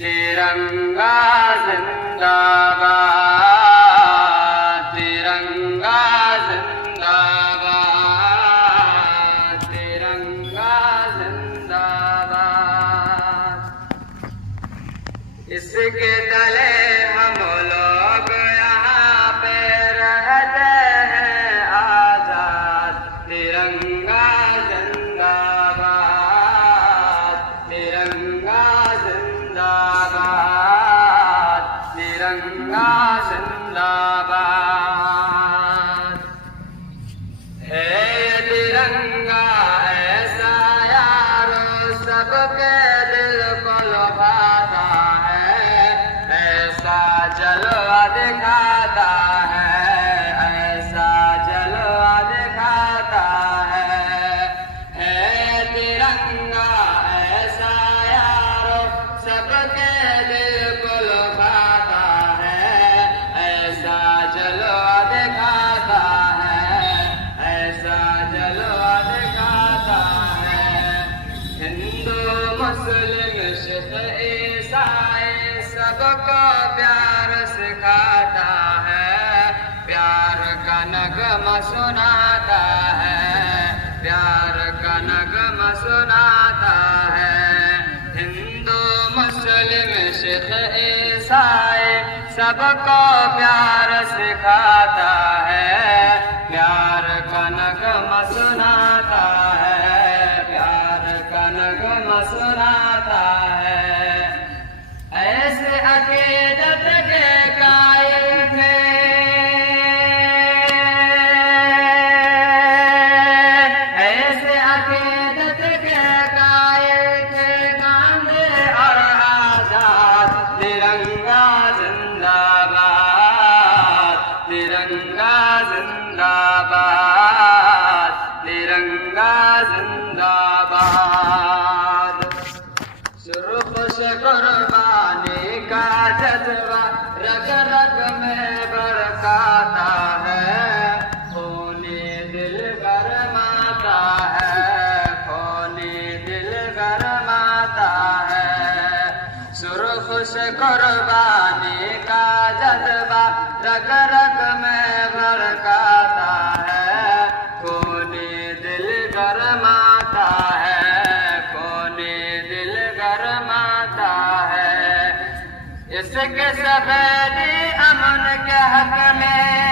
तिरंगा जिंदाबाद, तिरंगा जिंदाबाद, तिरंगा जिंदाबाद। इसके तले हम लोग यहाँ पे रहते हैं आजाद। तिरंगा जिंदाबाद, तिरंगा जिंदाबाद, तिरंगा जिंदाबाद। है ये तिरंगा ऐसा यारो सबके दिल को लुभाता है, ऐसा जलवा दिखाता है, ऐसा जलवा दिखाता है। तिरंगा ऐसा यारो सबके दिल को लुभाता है, ऐसा जलवा दिखाता है, ऐसा जलवा दिखाता है। हिंदू मुस्लिम सिख ईसाई सबको प्यार सिखाता है, प्यार का नगमा सुनाता है, प्यार का नगमा सुनाता है। हिंदू मुस्लिम सिख ईसाई सबको प्यार सिखाता है, प्यार का नगमा सुनाता है, प्यार का नगमा सुनाता है। ऐसे अकीदत के कायल थे, ऐसे अकीदत के कायल थे गांधी और आजाद। तिरंगा जिंदाबाद, तिरंगा जिंदाबाद, तिरंगा जिंदाबाद। सुर्ख से कुर्बानी का जज्बा रग रग में बरसाता है, खूनी दिल गरमाता है, खूनी दिल गरमाता है। सुर्ख से कुर्बानी का जज्बा रग रग में बरसाता है, खूनी दिल गरमाता है, खूनी दिल गरमाता है। इसके सफेदी अमन के हक में